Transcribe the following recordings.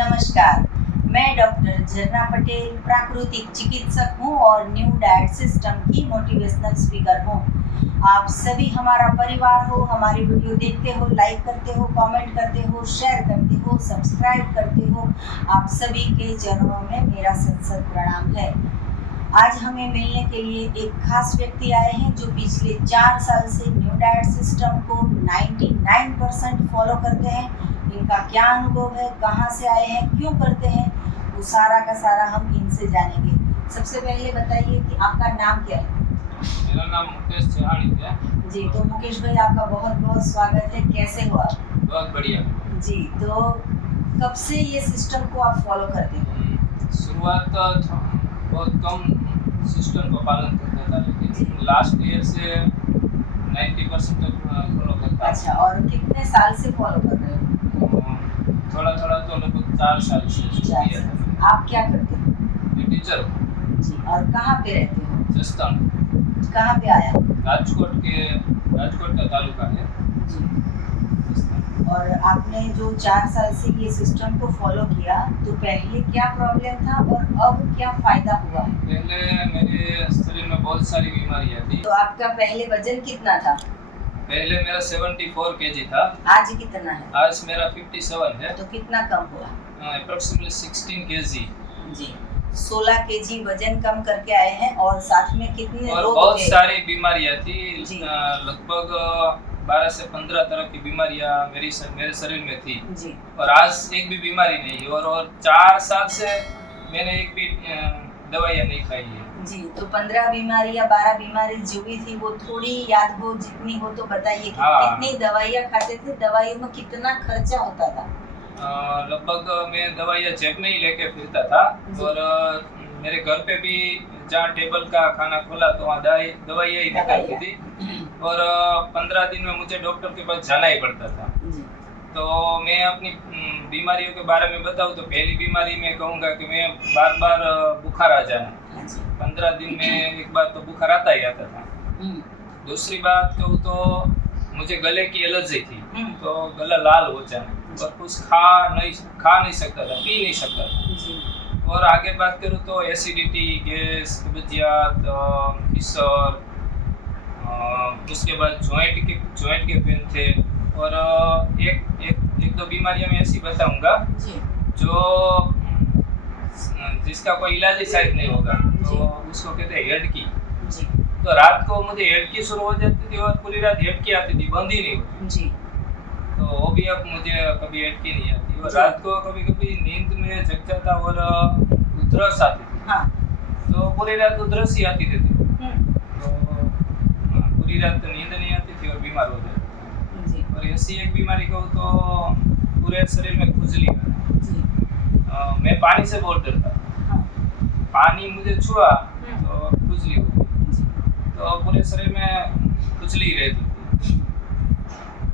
नमस्कार, मैं डॉक्टर झरना पटेल प्राकृतिक चिकित्सक हूँ और न्यू डाइट सिस्टम की मोटिवेशनल स्पीकर हूँ। आप सभी हमारा परिवार हो, हमारी वीडियो देखते हो, लाइक करते हो, कमेंट करते हो, शेयर करते हो, सब्सक्राइब करते हो। आप सभी के चरणों में मेरा सत प्रणाम है। आज हमें मिलने के लिए एक खास व्यक्ति आए हैं जो पिछले 4 साल से न्यू डाइट सिस्टम को 99% फॉलो करते हैं। इनका क्या अनुभव है, कहाँ से आए हैं, क्यों करते हैं, वो सारा का सारा हम इनसे जानेंगे। सबसे पहले बताइए कि आपका नाम क्या है? मेरा नाम मुकेश चौहान है जी। तो मुकेश भाई, आपका बहुत बहुत स्वागत है। कैसे हो आप? बहुत बढ़िया जी। तो कब से ये सिस्टम को आप फॉलो करते हो? शुरुआत तो बहुत कम सिस्टम का पालन करता था, लेकिन लास्ट ईयर से 90% तक फॉलो करता। अच्छा, और कितने साल से फॉलो कर रहे हो? थोड़ा थोड़ा तो लगभग 4 साल से किया था। आप क्या करते हो? मैं टीचर हूँ जी। और कहाँ पे रहते हो? जस्तान। कहाँ पे आया? राजकोट का तालुका है जी। जस्तान। और आपने जो 4 साल से ये सिस्टम को फॉलो किया, तो पहले क्या प्रॉब्लम था और अब क्या फायदा हुआ? पहले मेरे शरीर में बहुत सारी बीमारियाँ थी। तो आपका पहले वजन कितना था? पहले मेरा 74 kg था। आज कितना है? आज मेरा 57 है। तो कितना कम हुआ? Approximately 16 kg। जी। 16 केजी वजन कम करके आए हैं। और साथ में कितने और रोग बहुत थे? सारी बीमारियां थी। जी। लगभग 12 से 15 तरह की बीमारियां मेरे शरीर में थी। जी। और आज एक भी बीमारी नहीं। और 4 साल से मैंने एक भी दवाइयाँ नहीं खाई है। जी। तो 15 बीमारी या 12 बीमारी जो भी थी वो थोड़ी याद हो, जितनी हो तो बताइए कि कितनी दवाइयाँ खाते थे, दवाइयों में कितना खर्चा होता था? लगभग मैं दवाइयाँ जेब में ही लेके फिरता था। और मेरे घर पे भी जहाँ टेबल का खाना खोला तो वहाँ दवाइयाँ ही निकलती थी। और 15 दिन में मुझे डॉक्टर के पास जाना ही पड़ता था। तो मैं अपनी बीमारियों के बारे में बताऊँ तो पहली बीमारी में कहूँगा कि मैं बार बार बुखार आ जाना। 15 दिन में एक बार तो बुखार आता ही आता था। दूसरी बात कहूँ तो मुझे गले की एलर्जी थी, तो गला लाल हो जाना और कुछ खा नहीं सकता था, पी नहीं सकता था। और आगे बात करूँ तो एसिडिटी, गैस, कब्जियत, फिसर, उसके बाद जॉइंट के पेन थे। और एक दो बीमारियां मैं ऐसी बताऊंगा जो जिसका कोई इलाज ही शायद नहीं होगा, तो उसको कहते हैं हेड की। तो रात को मुझे हेड की शुरू हो जाती थी और पूरी रात हेड की आती थी, बंद ही नहीं होती। तो वो भी अब मुझे कभी हेड की नहीं आती। और रात को कभी कभी नींद में जग जाता और उधरस आती थी। हाँ। तो पूरी रात उधरस ही आती रहती। तो पूरी रात नींद नहीं आती थी और बीमार हो जाती। और ऐसी एक बीमारी कहूँ तो पूरे शरीर में खुजली है। मैं पानी से बहुत डरता। पानी मुझे छुआ तो खुजली होती, तो पूरे शरीर में खुजली रहती थी।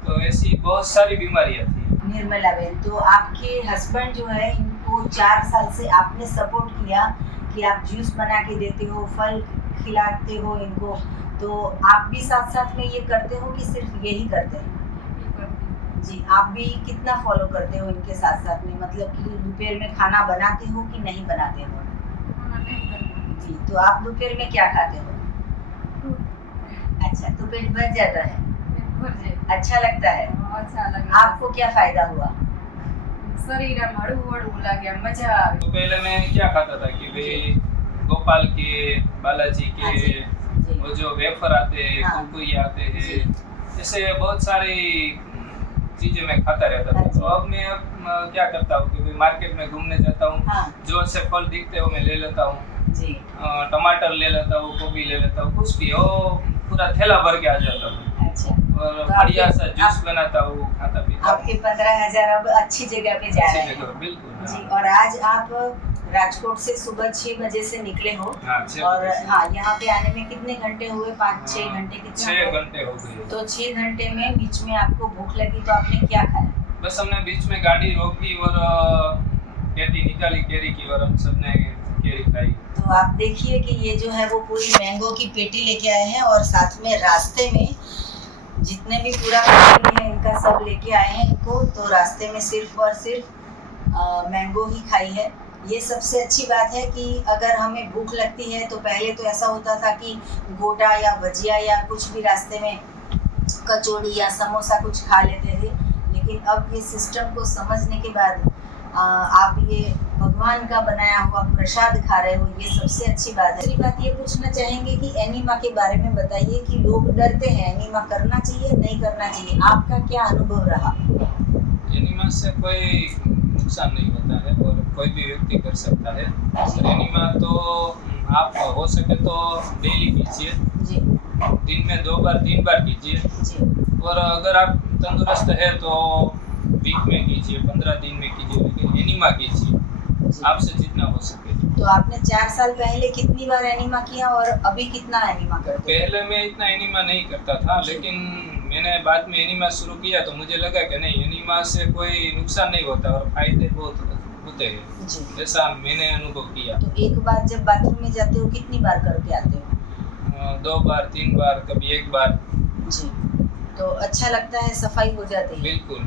तो ऐसी बहुत सारी बीमारियां थी। निर्मला बहन, तो आपके हस्बैंड जो है, इनको 4 साल से आपने सपोर्ट किया कि आप जूस बना के देते हो, फल खिलाते हो इनको, तो आप भी साथ साथ में ये करते हो कि सिर्फ यही करते हैं? जी। आप भी कितना फॉलो करते हो इनके साथ साथ में, मतलब कि दोपहर में खाना बनाते हो कि नहीं बनाते हो? जी। तो आप दोपहर में क्या खाते हो? अच्छा, तो पेट भर जाता है? अच्छा लगता है? अच्छा लगा। आपको क्या फायदा हुआ? शरीर में हड़ू लगे, मजा आवे। तो पहले मैं क्या खाता था कि भाई गोपाल के, बालाजी के, वो जो वेफर आते हैं, कुरकुरे आते हैं, ऐसे बहुत सारी चीजें मैं खाता रहता था। तो अब मैं क्या करता हूँ कि भाई मार्केट में घूमने जाता हूँ, जो से फल दिखते हो मैं ले लेता हूँ। टमाटर ले लेता हूँ, गोभी ले लेता हूँ, कुछ भी हो पूरा थैला भर के आ जाता हूँ। अच्छा। और बढ़िया सा जूस बनाता हूँ, खाता पीता। आपके 15,000 अब अच्छी जगह पे जा रहे हैं। बिल्कुल जी। और आज आप राजकोट से सुबह 6 बजे से निकले हो। और यहाँ पे आने में कितने घंटे हुए? 5-6 घंटे? कितना? 6 घंटे हो गए। तो 6 घंटे में बीच में आपको भूख लगी, तो आपने क्या खाया? बस हमने बीच में गाड़ी रोक दी और पेटी निकाली केरी की और हम सबने केरी खाई। तो आप देखिए कि ये जो है वो पूरी मैंगो की पेटी लेके आए हैं, और साथ में रास्ते में जितने भी पूरा है इनका सब लेके आए हैं इनको। तो रास्ते में सिर्फ और सिर्फ मैंगो ही खाई है। ये सबसे अच्छी बात है कि अगर हमें भूख लगती है तो पहले तो ऐसा होता था कि गोटा या भजिया या कुछ भी रास्ते में कचौड़ी या समोसा कुछ खा लेते थे, लेकिन अब ये सिस्टम को समझने के बाद आप ये भगवान का बनाया हुआ प्रसाद खा रहे हो, ये सबसे अच्छी बात है। दूसरी बात ये पूछना चाहेंगे कि एनीमा के बारे में बताइए कि लोग डरते हैं, एनीमा करना चाहिए नहीं करना चाहिए, आपका क्या अनुभव रहा? एनीमा से कोई नुकसान नहीं होता है और कोई भी व्यक्ति कर सकता है। और एनीमा तो आप हो सके तो डेली कीजिए, जी दिन में 2 बार 3 बार कीजिए। जी और अगर आप तंदुरुस्त है तो वीक में कीजिए, 15 दिन में कीजिए, लेकिन एनीमा कीजिए जी। आपसे जितना हो सके। तो आपने 4 साल पहले कितनी बार एनीमा किया और अभी कितना एनीमा करते हो? पहले मैं इतना एनीमा नहीं करता था, लेकिन मैंने बाद में एनीमा शुरू किया तो मुझे लगा कि नहीं, एनीमा से कोई नुकसान नहीं होता और फायदे बहुत होते हैं, जी। ऐसा मैंने अनुभव किया। तो एक बार जब बाथरूम में जाते हो कितनी बार करके आते हो? 2 बार 3 बार, कभी 1 बार। जी। तो अच्छा लगता है, सफाई हो जाती है? बिल्कुल,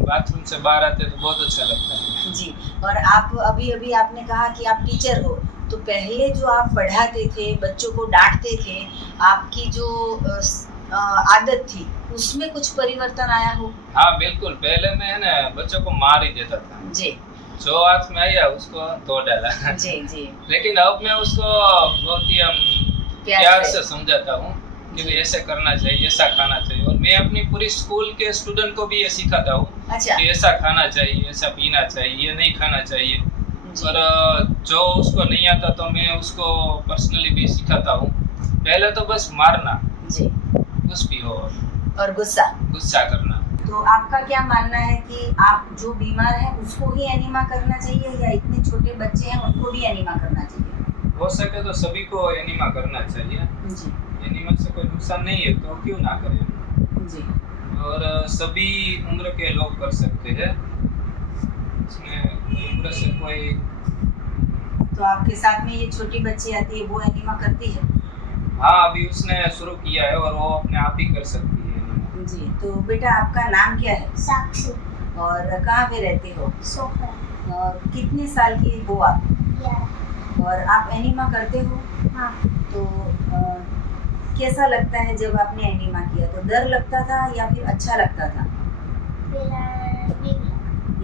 बाथरूम से बाहर आते तो बहुत अच्छा लगता है। जी। और आप अभी आपने कहा कि आप टीचर हो, तो पहले जो आप पढ़ाते थे, बच्चों को डांटते थे, आपकी जो आदत थी उसमें कुछ परिवर्तन आया हो? हाँ बिल्कुल, पहले मैं है ना बच्चों को मार ही देता था, जी जो हाथ में आया उसको धो डाला। जी जी। लेकिन अब मैं उसको बहुत ही प्यार से समझाता हूँ कि भाई ऐसे करना चाहिए, ऐसा खाना चाहिए। और मैं अपनी पूरी स्कूल के स्टूडेंट को भी ये सिखाता हूँ अच्छा। कि ऐसा खाना चाहिए, ऐसा पीना चाहिए, ये नहीं खाना चाहिए। जी। और जो उसको नहीं आता तो मैं उसको पर्सनली भी सिखाता हूँ। पहले तो बस मारना, जी। कुछ भी हो, और गुस्सा करना। तो आपका क्या मानना है कि आप जो बीमार है उसको ही एनीमा करना चाहिए या इतने छोटे बच्चे हैं उनको भी एनीमा करना चाहिए? हो सके तो सभी को एनीमा करना चाहिए। जी एनीमा से कोई नुकसान नहीं है तो क्यों ना करें। जी। और सभी उम्र के लोग कर सकते हैं, इसमें उम्र से कोई। तो आपके साथ में ये छोटी बच्ची आती है, वो एनीमा करती है? हाँ, अभी उसने शुरू किया है और वो अपने आप ही कर सकती है। जी। तो बेटा आपका नाम क्या है? साक्षी। और कहाँ पे रहते हो? सोफा। और कितने साल की हो आप? 11। और आप एनीमा करते हो? हाँ। तो कैसा लगता है जब आपने एनीमा किया? तो डर लगता था या फिर अच्छा लगता था?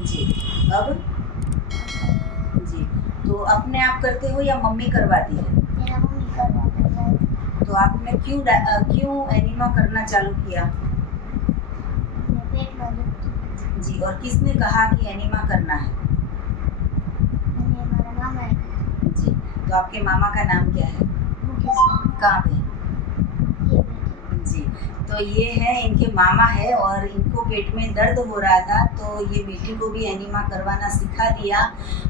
जी। अब जी। तो अपने आप करते हो या मम्मी करवाती है? मेरा मम्मी करवाता है। तो आपने क्यों एनीमा करना चालू किया? मेरे पेट में दुखता जी। और किसने कहा कि एनीमा करना है? है। हमारा मामा है। जी। तो आपके मामा का नाम क्या है? मुकेश। कहाँ पे? ये बेटी। जी। तो ये है, इनके मामा है और इनको पेट में दर्द हो रहा था तो ये बेटी को भी एनीमा करवाना सिखा दिया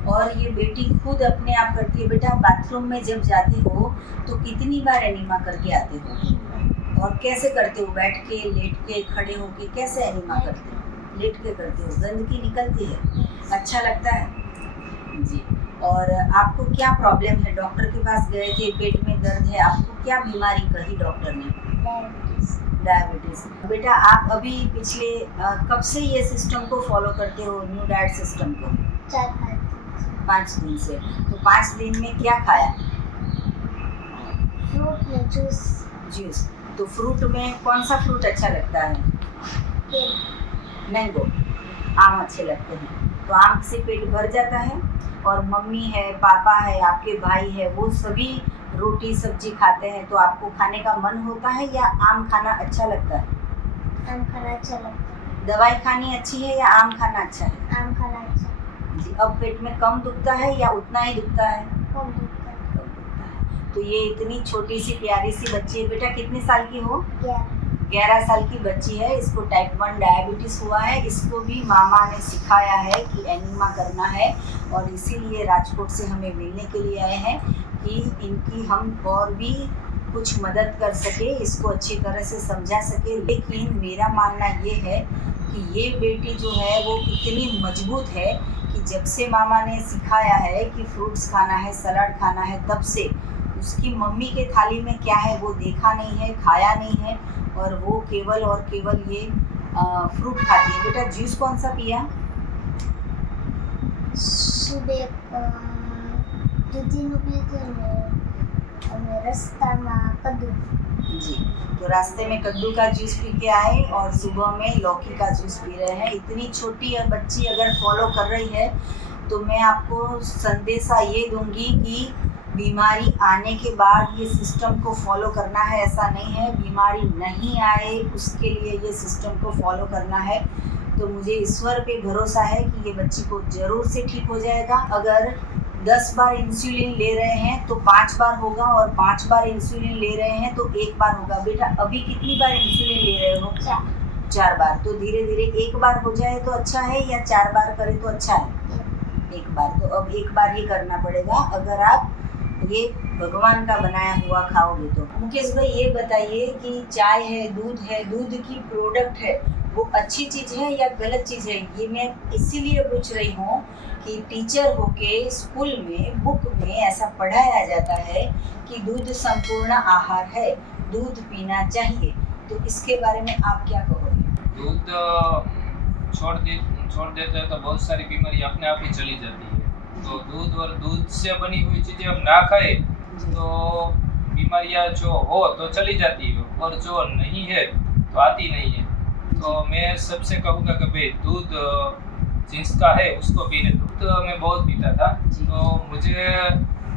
और ये बेटी खुद अपने आप करती है। बेटा बाथरूम में जब जाते हो तो कितनी बार एनीमा करके आते हो और कैसे करते हो? बैठ के, लेट के, खड़े होके, कैसे एनीमा करते हो? लेट के करते हो। गंदगी निकलती है, अच्छा लगता है जी। और आपको क्या प्रॉब्लम है? डॉक्टर के पास गए थे, पेट में दर्द है, आपको क्या बीमारी कही डॉक्टर ने? डायबिटीज। बेटा आप अभी पिछले कब से ये सिस्टम को फॉलो करते हो, न्यू डाइट सिस्टम को? 5 दिन से। तो 5 दिन में क्या खाया? फ्रूट में जूस। तो फ्रूट में कौन सा फ्रूट अच्छा लगता है? मैंगो, आम अच्छे लगते हैं। तो आम से पेट भर जाता है और मम्मी है, पापा है, आपके भाई है, वो सभी रोटी सब्जी खाते हैं तो आपको खाने का मन होता है या आम खाना अच्छा लगता है? आम खाना अच्छा लगता है। दवाई खानी अच्छी है या आम खाना अच्छा है? आम खाना अच्छा। जी। अब पेट में कम दुखता है या उतना ही दुखता है? कम दुखता है। कम दुखता है। तो ये इतनी छोटी सी प्यारी सी बच्ची है। बेटा कितने साल की हो? 11 साल की बच्ची है। इसको टाइप 1 डायबिटीज़ हुआ है। इसको भी मामा ने सिखाया है कि एनीमा करना है और इसीलिए राजकोट से हमें मिलने के लिए आए हैं कि इनकी हम और भी कुछ मदद कर सके, इसको अच्छी तरह से समझा सके। लेकिन मेरा मानना ये है कि ये बेटी जो है वो इतनी मजबूत है कि जब से मामा ने सिखाया है कि फ्रूट्स खाना है, सलाद खाना है, तब से उसकी मम्मी के थाली में क्या है वो देखा नहीं है, खाया नहीं है और वो केवल और केवल ये फ्रूट खाती है। बेटा जूस कौन सा पिया? સુબે દૂધીનું પીધું ને અમે રસ્તામાં કદું. जी, तो रास्ते में कद्दू का जूस पी के आए और सुबह में लौकी का जूस पी रहे हैं। इतनी छोटी बच्ची अगर फॉलो कर रही है तो मैं आपको संदेशा ये दूंगी कि बीमारी आने के बाद ये सिस्टम को फॉलो करना है, ऐसा नहीं है। बीमारी नहीं आए उसके लिए ये सिस्टम को फॉलो करना है। तो मुझे ईश्वर पे भरोसा है कि ये बच्ची को ज़रूर से ठीक हो जाएगा। अगर 10 बार इंसुलिन ले रहे हैं तो 5 बार होगा, और 5 बार इंसुलिन ले रहे हैं तो 1 बार होगा। बेटा अभी कितनी बार इंसुलिन ले रहे हो? 4 बार। तो धीरे धीरे 1 बार हो जाए तो अच्छा है, या 4 बार करें तो अच्छा है? 1 बार। तो अब 1 बार ही करना पड़ेगा अगर आप ये भगवान का बनाया हुआ खाओगे तो। मुकेश भाई ये बताइए कि चाय है, दूध की प्रोडक्ट है, वो अच्छी चीज़ है या गलत चीज़ है? ये मैं इसीलिए पूछ रही हूँ कि टीचर होके स्कूल में बुक में ऐसा पढ़ाया जाता है कि दूध संपूर्ण आहार है, दूध पीना चाहिए। तो इसके बारे में आप क्या कहोगे? दूध छोड़ देते हैं तो बहुत सारी बीमारी अपने आप ही चली जाती है। तो दूध और दूध से बनी हुई चीज़ें हम ना खाए तो बीमारियां जो हो तो चली जाती है, और जो नहीं है तो आती नहीं है। तो मैं सबसे कहूँगा कि भाई दूध जिसका है उसको पीने दो। तो मैं बहुत पीता था, तो मुझे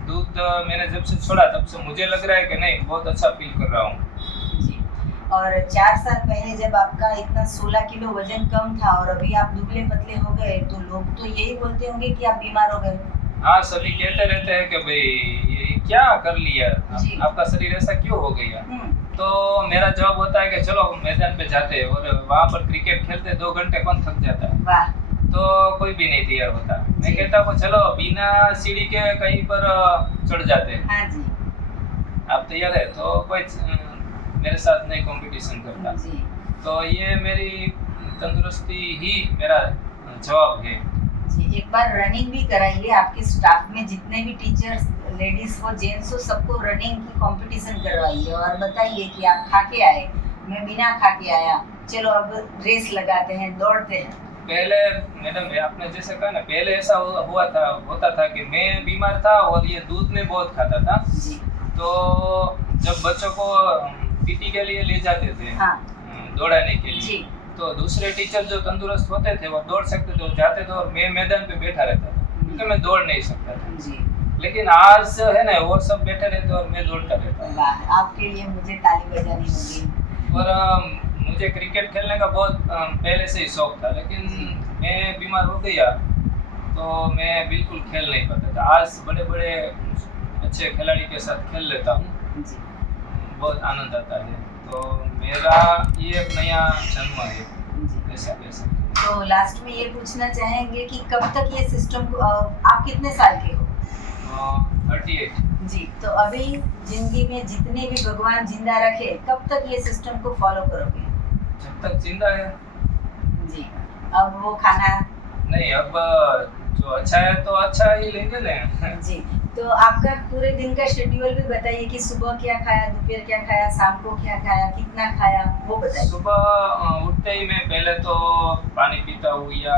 दूध मैंने जब से छोड़ा तब से मुझे लग रहा है कि नहीं, बहुत अच्छा फील कर रहा हूँ। जी। और 4 साल पहले जब आपका इतना 16 किलो वजन कम था और अभी आप दुबले पतले हो गए, तो लोग तो यही बोलते होंगे कि आप बीमार हो गए। हाँ, सभी कहते रहते हैं कि भाई ये क्या कर लिया, जी। आपका शरीर ऐसा क्यों हो गया। तो मेरा जवाब होता है कि चलो मैदान पे जाते हैं और वहाँ पर क्रिकेट खेलते 2 घंटे, कौन थक जाता है? वाह। तो कोई भी नहीं तैयार होता। मैं जी। कहता हूँ चलो बिना सीढ़ी के कहीं पर चढ़ जाते हैं। हाँ जी। आप तैयार है? तो कोई मेरे साथ नहीं कंपटीशन करता। जी। तो ये मेरी तंदुरुस्ती ही मेरा जवाब है। जी, एक बार रनिंग भी कराइए। आपके स्टाफ में जितने भी टीचर्स, लेडीज हो, जेंट्स हो, सबको रनिंग की कंपटीशन करवाइए और बताइए कि आप खा के आए, मैं बिना खा के आया, चलो अब रेस लगाते हैं, दौड़ते हैं। पहले मैडम आपने जैसे कहा ना, पहले ऐसा होता था कि मैं बीमार था और ये दूध में बहुत खाता था। जी। तो जब बच्चों को पीटी के लिए ले जाते थे, हाँ दौड़ाने के लिए, जी। तो दूसरे टीचर जो तंदुरुस्त होते थे वो दौड़ सकते थे, वो जाते थे, और मैं मैदान पे बैठा रहता था क्योंकि मैं दौड़ नहीं सकता था। जी। लेकिन आज है ना, वो सब बैठे रहते और मैं दौड़ता रहता हूँ। वाह, आपके लिए मुझे ताली बजानी होगी। और मुझे क्रिकेट खेलने का बहुत पहले से ही शौक था, लेकिन मैं बीमार हो गया तो मैं बिल्कुल खेल नहीं पाता था। आज बड़े बड़े अच्छे खिलाड़ी के साथ खेल लेता हूँ, जी। बहुत आनंद आता है। तो मेरा ये एक नया जन्म है, जी। ऐसा कह सकते हैं। तो लास्ट में ये पूछना चाहेंगे कि कब तक ये सिस्टम आप कितने साल के हो? 38। जी। तो अभी जिंदगी में जितने भी भगवान जिंदा रखे, कब तक ये सिस्टम को फॉलो करोगे? जब तक जिंदा है। जी। अब वो खाना नहीं, अब जो अच्छा है तो अच्छा ही लेंगे ना। जी। तो आपका पूरे दिन का शेड्यूल भी बताइए कि सुबह क्या खाया, दोपहर क्या खाया, शाम को क्या खाया, कितना खाया, वो बताइए। सुबह उठते ही मैं पहले तो पानी पीता हूँ या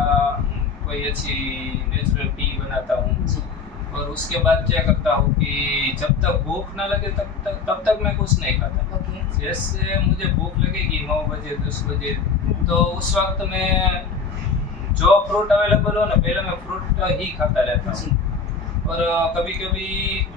कोई अच्छी नेचुरल टी बनाता हूँ, जी। और उसके बाद क्या करता हूँ कि जब तक भूख ना लगे तब तक मैं कुछ नहीं खाता। ओके। जैसे मुझे भूख लगेगी 9 बजे 10 बजे, तो उस वक्त मैं जो फ्रूट अवेलेबल हो ना, पहले मैं फ्रूट ही खाता रहता हूँ। जी। और कभी कभी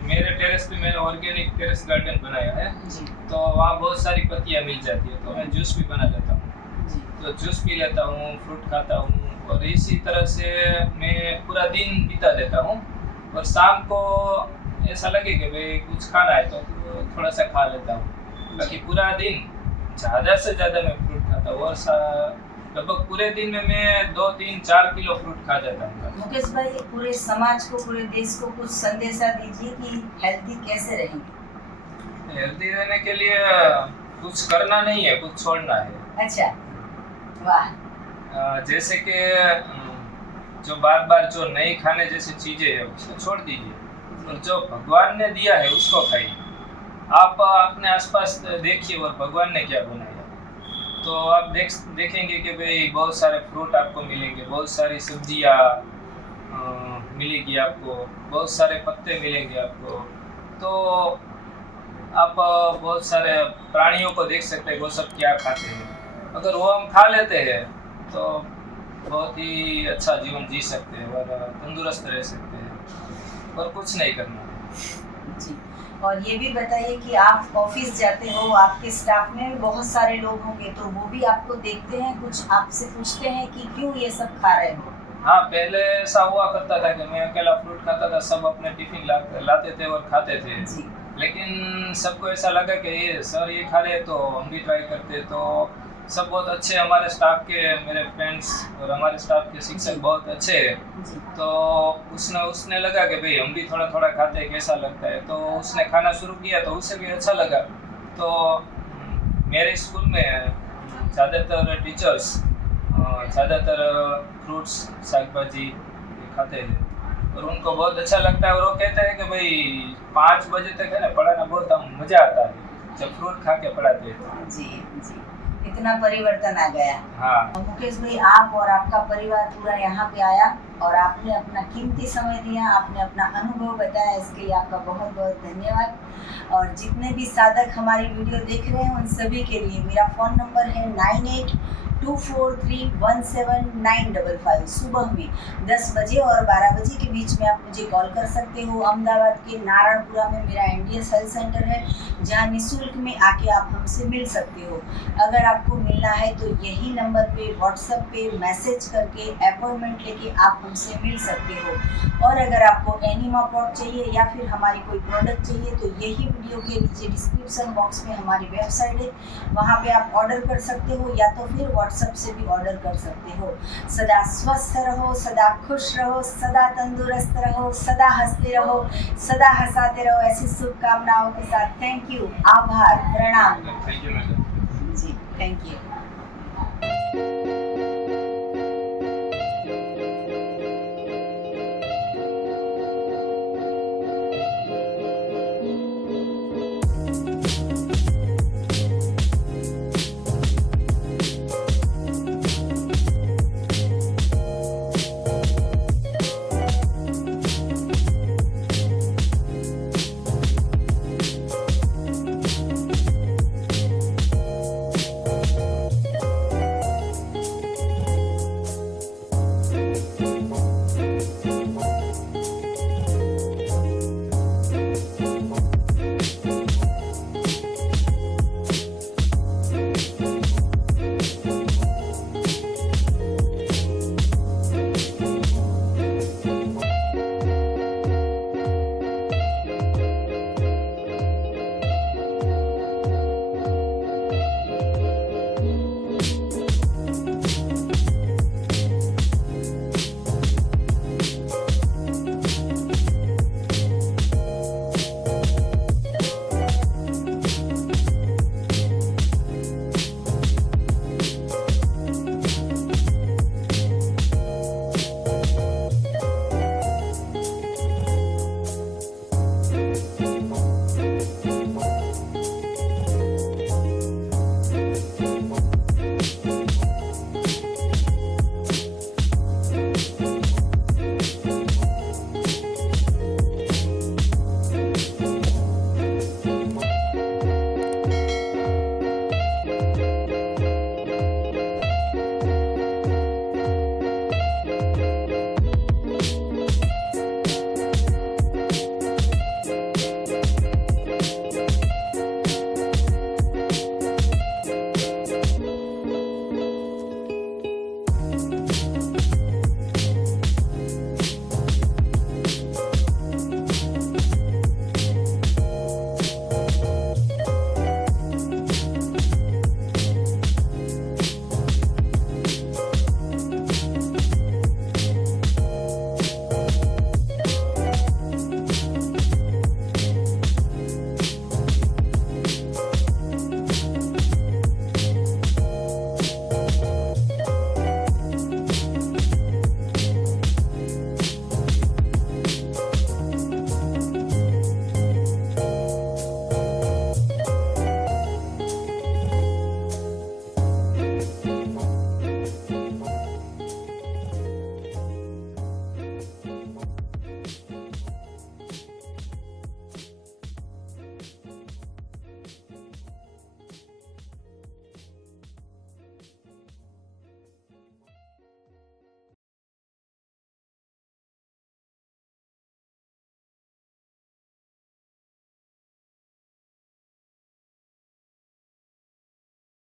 मेरे टेरेस पे मैंने ऑर्गेनिक टेरेस गार्डन बनाया है, जी। तो वहाँ बहुत सारी पत्तियाँ मिल जाती है, तो मैं जूस भी बना लेता हूँ। जी। तो जूस पी लेता हूँ, फ्रूट खाता हूँ, और इसी तरह से मैं पूरा दिन बिता देता हूँ। और शाम को ऐसा लगे कि भाई कुछ खाना है तो थोड़ा सा खा लेता हूँ। बाकी पूरा दिन ज़्यादा से ज़्यादा मैं फ्रूट खाता हूँ, और लगभग पूरे दिन में मैं 2, 3, 4 किलो फ्रूट खा जाता हूँ। मुकेश भाई, पूरे समाज को, पूरे देश को कुछ संदेशा दीजिए कि हेल्दी कैसे रहेंगे। हेल्दी रहने के लिए कुछ करना नहीं है, कुछ छोड़ना है। अच्छा, वाह। जैसे कि जो बार बार जो नहीं खाने जैसी चीज़ें है उसको छोड़ दीजिए, और जो भगवान ने दिया है उसको खाइए। आप अपने आसपास देखिए और भगवान ने क्या बनाया, तो आप देखेंगे कि भाई बहुत सारे फ्रूट आपको मिलेंगे, बहुत सारी सब्जियाँ मिलेगी आपको, बहुत सारे पत्ते मिलेंगे आपको। तो आप बहुत सारे प्राणियों को देख सकते हैं वो सब क्या खाते हैं। अगर वो हम खा लेते हैं तो बहुत ही अच्छा जीवन जी सकते हैं और तंदुरुस्त रह सकते हैं और कुछ नहीं करना। जी, और ये भी बताइए कि आप ऑफिस जाते हो, आपके स्टाफ में भी बहुत सारे लोग होंगे, तो वो भी आपको देखते हैं, कुछ आपसे पूछते हैं कि क्यों ये सब खा रहे हो? हाँ, पहले ऐसा हुआ करता था कि मैं अकेला फ्रूट खाता था, सब अपने टिफिन लाते थे और खाते थे। जी, लेकिन सबको ऐसा लगा कि ये सर ये खा रहे तो हम भी ट्राई करते। तो सब बहुत अच्छे हमारे स्टाफ के, मेरे फ्रेंड्स और हमारे स्टाफ के शिक्षक बहुत अच्छे हैं। जी, तो उसने लगा कि भाई हम भी थोड़ा थोड़ा खाते हैं, कैसा लगता है। तो उसने खाना शुरू किया तो उसे भी अच्छा लगा। तो मेरे स्कूल में ज़्यादातर टीचर्स ज़्यादातर फ्रूट्स शाक भाजी खाते हैं और उनको बहुत अच्छा लगता है। और वो कहते हैं कि भाई 5 बजे तक है ना पढ़ाना बहुत मज़ा आता है जब फ्रूट खा के पढ़ाते हैं। जी, जी, इतना परिवर्तन आ गया। हाँ, मुकेश भाई, आप और आपका परिवार पूरा यहाँ पे आया और आपने अपना कीमती समय दिया, आपने अपना अनुभव बताया, इसके लिए आपका बहुत बहुत धन्यवाद। और जितने भी साधक हमारी वीडियो देख रहे हैं उन सभी के लिए मेरा फ़ोन नंबर है 9824317955। सुबह में 10 बजे और 12 बजे के बीच में आप मुझे कॉल कर सकते हो। अहमदाबाद के नारायणपुरा में मेरा NDS हेल्थ सेंटर है, जहाँ निःशुल्क में आके आप हमसे मिल सकते हो। अगर आपको मिलना है तो यही नंबर पे व्हाट्सएप पे मैसेज करके अपॉइंटमेंट लेके आप हमसे मिल सकते हो। और अगर आपको एनिमा पॉट चाहिए या फिर हमारी कोई प्रोडक्ट चाहिए तो यही वीडियो के नीचे डिस्क्रिप्शन बॉक्स में हमारी वेबसाइट है, वहाँ पे आप ऑर्डर कर सकते हो या तो फिर व्हाट्सएप से भी ऑर्डर कर सकते हो। सदा स्वस्थ रहो, सदा खुश रहो, सदा तंदुरुस्त रहो, सदा हंसते रहो, सदा हंसाते रहो, ऐसी शुभकामनाओं के साथ थैंक यू, आभार, प्रणाम। Thank you madam. जी, थैंक यू।